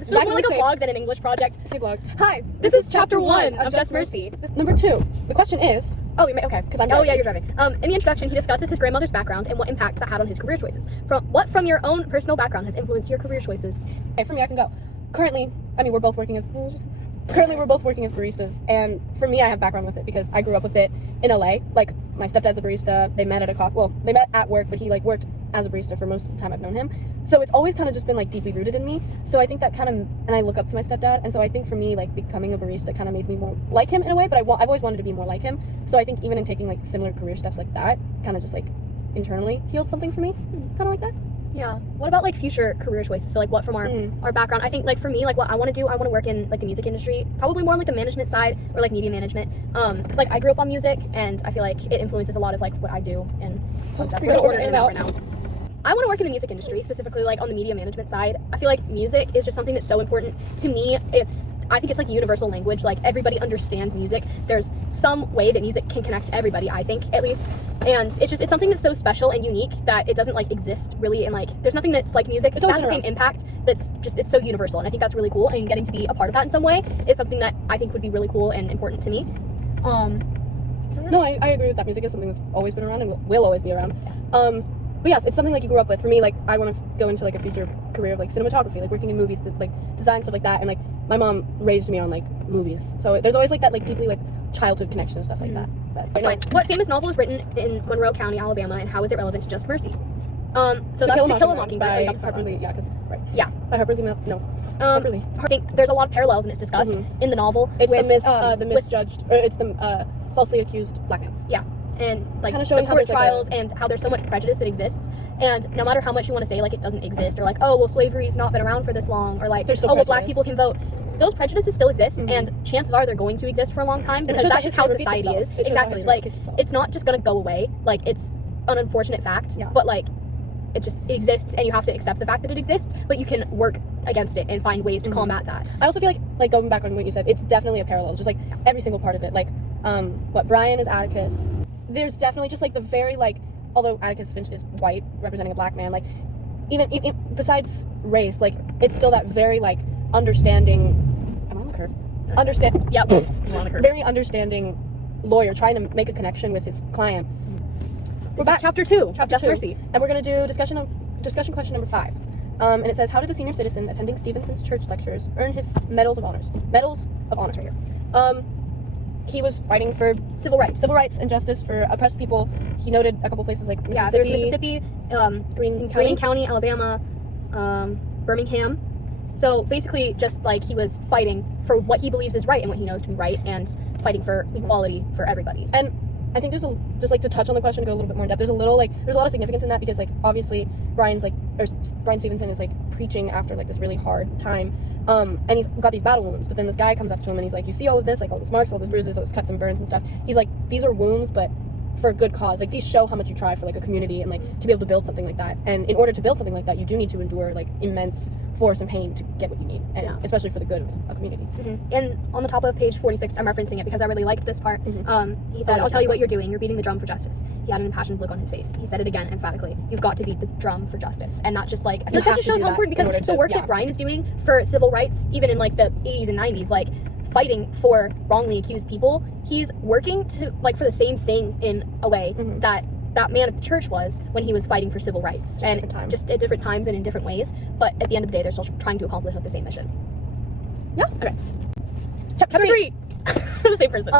This feels more like a vlog than an English project. Hey vlog. Hi, this is chapter 1 of Just Mercy. Number 2. The question is... okay, because I'm driving. Oh yeah, you're driving. In the introduction, he discusses his grandmother's background and what impact that had on his career choices. From your own personal background has influenced your career choices? Okay, for me, I can go. Currently, we're both working as baristas, and for me, I have background with it because I grew up with it in LA. Like, my stepdad's a barista. They met at they met at work, but he like worked as a barista for most of the time I've known him. So it's always kind of just been like deeply rooted in me. So I think that and I look up to my stepdad, and so I think for me, like, becoming a barista kind of made me more like him in a way. But I've always wanted to be more like him. So I think even in taking like similar career steps like that, kind of just like internally healed something for me, kind of like that. Yeah. What about like future career choices? So like what from our background? I think like for me, like what I want to do, I want to work in like the music industry, probably more on like the management side or like media management. Cause like I grew up on music and I feel like it influences a lot of like what I do and stuff. We're gonna order in and out right now. I want to work in the music industry, specifically like on the media management side. I feel like music is just something that's so important to me. I think it's like universal language. Like everybody understands music. There's some way that music can connect to everybody, I think, at least. And it's something that's so special and unique that it doesn't like exist really in like, there's nothing that's like music. It has the same impact. It's so universal. And I think that's really cool. And getting to be a part of that in some way is something that I think would be really cool and important to me. No, I agree with that. Music is something that's always been around and will always be around. But yes, it's something like you grew up with. For me, like, I want to go into like a future career of like cinematography, like working in movies, like design, stuff like that. And like my mom raised me on like movies, so there's always like that like deeply like childhood connection and stuff like that. But that's fine. What famous novel was written in Monroe County, Alabama, and how is it relevant to Just Mercy? So that's To Kill a Mockingbird by Harper Lee. Yeah, because it's right. Yeah, by Harper Lee. No. I think there's a lot of parallels, and it's discussed in the novel. It's the misjudged, or it's the falsely accused black man. Yeah. And like kind of showing the court trials and how there's so much prejudice that exists, and no matter how much you want to say like it doesn't exist, or like, oh well, slavery's not been around for this long, or like, oh well, black people can vote, those prejudices still exist, and chances are they're going to exist for a long time because that's just how society is. Exactly. Like it's not just gonna go away. Like it's an unfortunate fact, but like it exists, and you have to accept the fact that it exists, but you can work against it and find ways to combat that. I also feel like going back on what you said, it's definitely a parallel, just like every single part of it. Like what Brian is Atticus. There's definitely just like the very like, although Atticus Finch is white representing a black man, like even besides race, like it's still that very like understanding. I'm on the curb. Very understanding lawyer trying to make a connection with his client. We're back. Chapter 2. Just Mercy, and we're gonna do discussion question number 5. And it says, how did the senior citizen attending Stevenson's church lectures earn his medals of honors? Medals of honors right here. He was fighting for civil rights and justice for oppressed people. He noted a couple places like Mississippi. Yeah, there's Mississippi, Greene County, Alabama, Birmingham. So basically, just like he was fighting for what he believes is right and what he knows to be right, and fighting for equality for everybody. And I think just like to touch on the question, go a little bit more in depth. There's a lot of significance in that because like obviously Brian Stevenson is like preaching after like this really hard time. And he's got these battle wounds, but then this guy comes up to him and he's like, you see all of this, like all these marks, all these bruises, all these cuts and burns and stuff. He's like, these are wounds, but for a good cause. Like these show how much you try for like a community and like to be able to build something like that. And in order to build something like that, you do need to endure like immense force and pain to get what you need, and especially for the good of a community. And on the top of page 46, I'm referencing it because I really liked this part. He said, I'll tell you what you're doing. You're beating the drum for justice. He had an impassioned look on his face. He said it again emphatically. You've got to beat the drum for justice. And not just like, I feel like that just shows how important, because the work that Brian is doing for civil rights, even in like the 80s and 90s, like fighting for wrongly accused people, he's working to like for the same thing in a way that man at the church was when he was fighting for civil rights, just at different times and in different ways, but at the end of the day they're still trying to accomplish like the same mission. Okay. Chapter 3. The same person.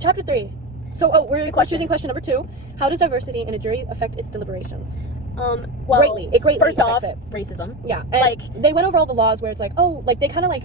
Chapter 3. So we're choosing question number 2. How does diversity in a jury affect its deliberations? Well, it greatly first off, affects it. Racism. Yeah, and like they went over all the laws where it's like, oh, like they kind of like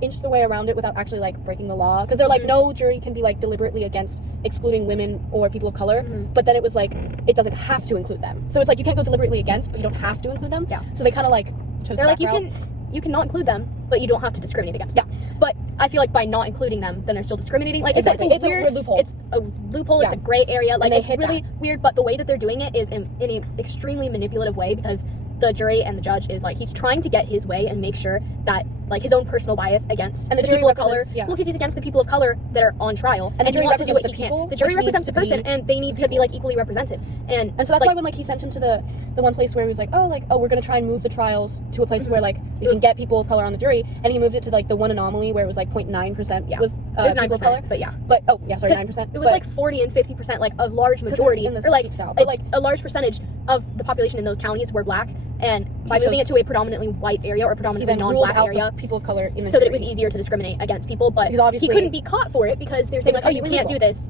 inched their way around it without actually like breaking the law, because they're like, no jury can be like deliberately against excluding women or people of color, but then it was like it doesn't have to include them, so it's like you can't go deliberately against, but you don't have to include them. So they kind of like chose they're like you can not include them, but you don't have to discriminate against them. But I feel like by not including them, then they're still discriminating. Like it's a weird loophole. It's a loophole. It's a gray area. Like it's really weird. But the way that they're doing it is in an extremely manipulative way, because the jury and the judge is like he's trying to get his way and make sure that like his own personal bias against and the people of color. Yeah. Well, because he's against the people of color that are on trial, and the jury he wants to do what the he people, can. The jury represents the person, and they need to be like equally represented. And so that's like, why when like he sent him to the one place where he was like, oh, we're gonna try and move the trials to a place where like we can get people of color on the jury, and he moved it to like the one anomaly where it was like 0.9%. Yeah, was it was 9%, but yeah. But 9%. It was like 40 and 50%, like a large majority, in the or like South, like a large percentage of the population in those counties were black. And by moving it to a predominantly white area or predominantly non-black area, people of color in the so jury. that it was easier to discriminate against people, but because obviously he couldn't be caught for it because they're saying like, oh, you can't do this,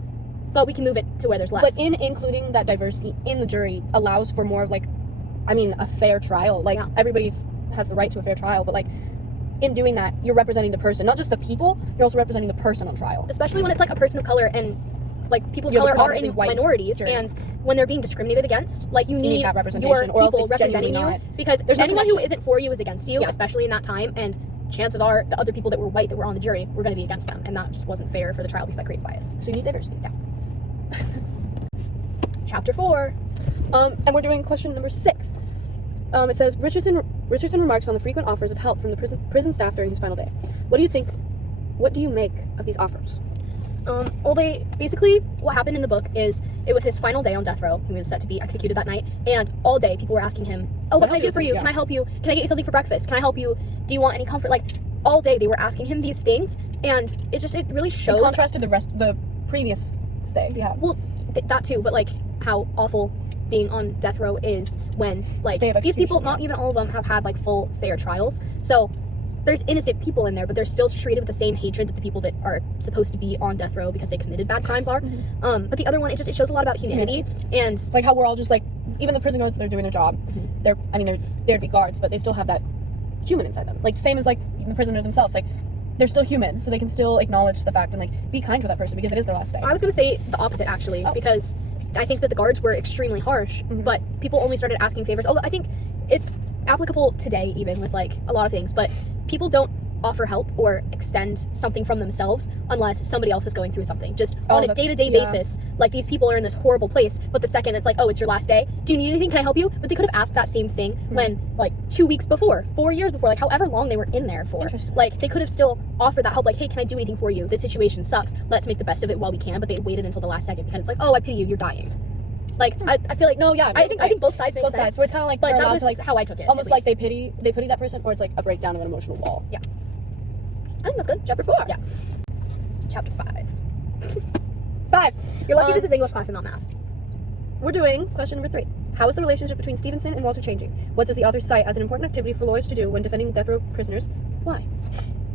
but we can move it to where there's less. But in including that diversity in the jury allows for more of like, I mean, a fair trial. Like everybody's has the right to a fair trial, but like in doing that, you're representing the person, not just the people. You're also representing the person on trial. Especially when it's like a person of color and like people of color are in minorities, and when they're being discriminated against, like you need that representation, your or people representing you, because there's anyone who isn't for you is against you, especially in that time. And chances are the other people that were white that were on the jury were going to be against them, and that just wasn't fair for the trial because that creates bias. So you need diversity. Yeah. Chapter 4. And we're doing question number 6. It says Richardson remarks on the frequent offers of help from the prison staff during his final day. What do you make of these offers? Well, they basically, what happened in the book is it was his final day on death row. He was set to be executed that night, and all day people were asking him, oh, what can I do for you? Can I help you? Can I get you something for breakfast? Can I help you? Do you want any comfort? Like, all day they were asking him these things, and it really shows. In contrast to the previous stay. Yeah. Well, that too, but like how awful being on death row is when like these people, not even all of them have had like full fair trials. So there's innocent people in there, but they're still treated with the same hatred that the people that are supposed to be on death row because they committed bad crimes are. But the other one, it shows a lot about humanity, and like how we're all just like, even the prison guards, they're doing their job. They're there to be guards, but they still have that human inside them. Like same as like the prisoner themselves, like they're still human, so they can still acknowledge the fact and like be kind to that person because it is their last day. I was gonna say the opposite actually, because I think that the guards were extremely harsh, but people only started asking favors. Although I think it's applicable today even with like a lot of things, but people don't offer help or extend something from themselves unless somebody else is going through something. Just on a day-to-day basis, like these people are in this horrible place, but the second it's like, oh, it's your last day, do you need anything, can I help you? But they could have asked that same thing when like 2 weeks before, 4 years before, like however long they were in there for. Like they could have still offered that help, like, hey, can I do anything for you? This situation sucks, let's make the best of it while we can. But they waited until the last second because it's like, oh, I pity you, you're dying. Like I feel like I think both sides make sense. So it's kind of like, but that was like how I took it. Almost like they pity that person, or it's like a breakdown of an emotional wall. Yeah, I think that's good. Chapter 4. Yeah. Chapter 5. 5. You're lucky this is English class and not math. We're doing question number 3. How is the relationship between Stevenson and Walter changing? What does the author cite as an important activity for lawyers to do when defending death row prisoners? Why?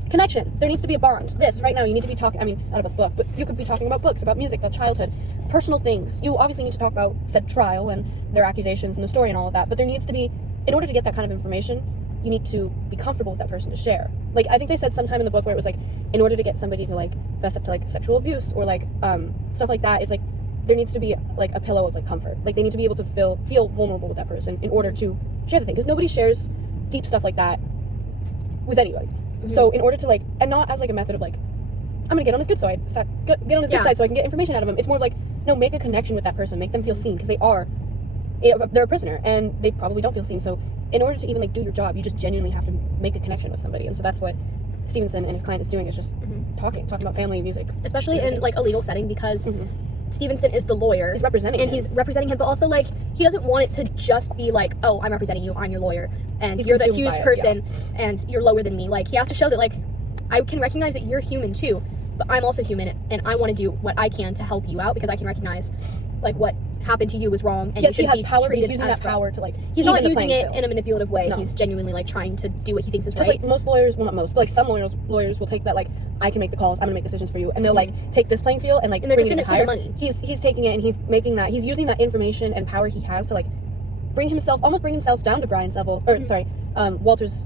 Connection. There needs to be a bond. This, right now, you need to be talking, not about the book, but you could be talking about books, about music, about childhood, personal things. You obviously need to talk about said trial and their accusations and the story and all of that, but there needs to be, in order to get that kind of information, you need to be comfortable with that person to share. Like, I think they said sometime in the book where it was like, in order to get somebody to like fess up to like sexual abuse or like stuff like that, it's like there needs to be like a pillow of like comfort. Like they need to be able to feel vulnerable with that person in order to share the thing, because nobody shares deep stuff like that with anybody. So in order to like, and not as like a method of like, I'm gonna get on his good side, get on his good side so I can get information out of him. It's more of like, no, make a connection with that person, make them feel seen, because they're a prisoner and they probably don't feel seen. So in order to even like do your job, you just genuinely have to make a connection with somebody. And so that's what Stevenson and his client is doing, is just talking about family and music, especially in like a legal setting, because Stevenson is the lawyer. He's representing him. He's representing him, but also like he doesn't want it to just be like, oh, I'm representing you, I'm your lawyer, and you're the accused person, and you're lower than me. Like, you have to show that like I can recognize that you're human too, but I'm also human, and I want to do what I can to help you out, because I can recognize like what happened to you was wrong, and yes, you he has power. He's using that wrong. Power to like. He's not using it in a manipulative way. No. He's genuinely like trying to do what he thinks is right. Like most lawyers, well, not most, but like some lawyers will take that like, I can make the calls, I'm gonna make decisions for you, and they'll like take this playing field and like and they're bring just it in it for the money. He's taking it and he's making that, he's using that information and power he has to like bring himself down to Brian's level, or Walter's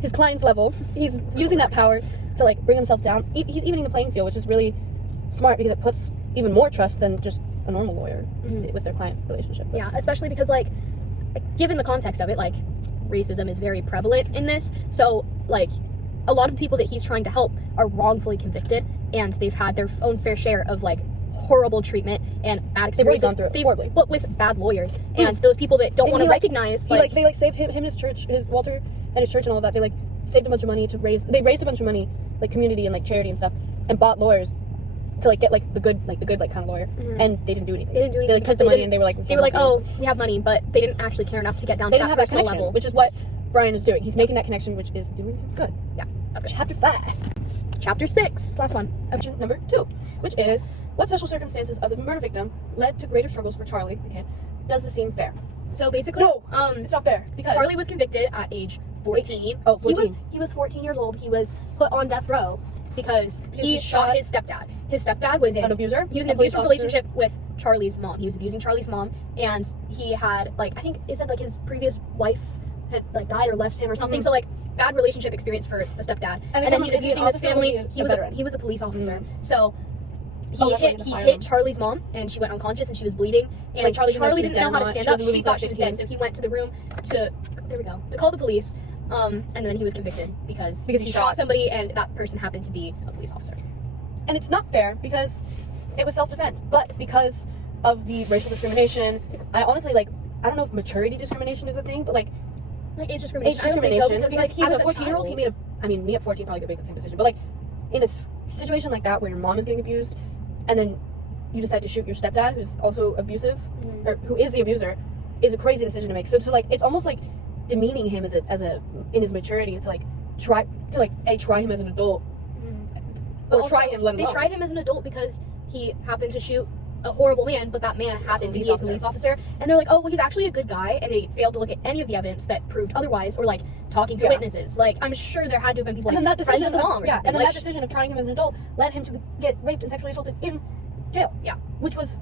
his client's level. He's using that power to like bring himself down. He's evening the playing field, which is really smart, because it puts even more trust than just a normal lawyer with their client relationship. Yeah, especially because like given the context of it, like racism is very prevalent in this, so like a lot of people that he's trying to help are wrongfully convicted, and they've had their own fair share of like horrible treatment and bad They've already experiences. gone through it horribly. But with bad lawyers and those people that don't And want to he, like, recognize, He they saved him and his church, his Walter and his church and all of that. They saved a bunch of money they raised a bunch of money, community and charity and stuff, and bought lawyers to get the good kind of lawyer, and they didn't do anything. They didn't do anything. They took the money and they were like, oh, we have money, but they didn't actually care enough to get down they to didn't that have that personal connection, level. which is what Brian is doing. He's making that connection, which is doing him good. Yeah, that's good. Chapter 5. Chapter 6, last one. Section number 2, which is what special circumstances of the murder victim led to greater struggles for Charlie? Okay, does this seem fair? So basically, it's not fair because Charlie was convicted at age 14. Oh, 14. He was 14 years old. He was put on death row because he shot his stepdad. His stepdad was an abuser. He was in an abusive relationship with Charlie's mom. He was abusing Charlie's mom, and he had I think it said his previous wife had died or left him or something. So bad relationship experience for the stepdad. And then he's abusing this family. He was a police officer. So he hit Charlie's mom, and she went unconscious, and she was bleeding. And Charlie didn't know how to stand up. She thought she was dead, so he went to the room to call the police. And then he was convicted because he shot somebody, and that person happened to be a police officer. And it's not fair because it was self-defense, but because of the racial discrimination, I honestly I don't know if maturity discrimination is a thing, but age discrimination. Age discrimination. Because He was a 14-year-old. He made me at 14 probably could make the same decision, but in a situation like that where your mom is getting abused, and then you decide to shoot your stepdad, who's also abusive, or who is the abuser, is a crazy decision to make. So it's almost demeaning him as a in his maturity. It's try him as an adult. But also, try him. They tried him as an adult because he happened to shoot a horrible man, but that man happened to be a police officer. And they're oh, well, he's actually a good guy, and they failed to look at any of the evidence that proved otherwise, or talking to witnesses. I'm sure there had to have been people and then that decision friends of the mom. And then that decision of trying him as an adult led him to get raped and sexually assaulted in jail. Yeah, which was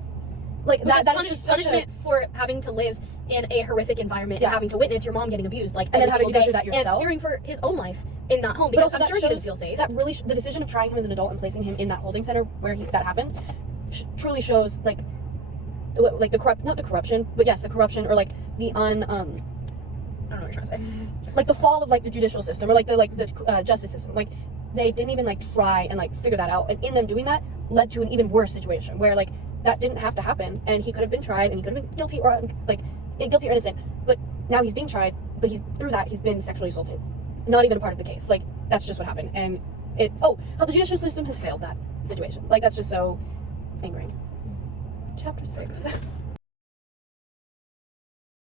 that is just punishment for having to live in a horrific environment and having to witness your mom getting abused, and then having to go through that yourself, and fearing for his own life in that home, because I'm sure he didn't feel safe. That really, the decision of trying him as an adult and placing him in that holding center where that happened, truly shows the not the corruption, but yes, the corruption, or the I don't know what you're trying to say. The fall of the judicial system, or the justice system. They didn't even try and figure that out, and in them doing that led to an even worse situation where that didn't have to happen, and he could have been tried, and he could have been guilty or guilty or innocent, but now he's being tried, but through that he's been sexually assaulted, not even a part of the case. That's just what happened, and how the judicial system has failed that situation. That's just so angering. Chapter 6.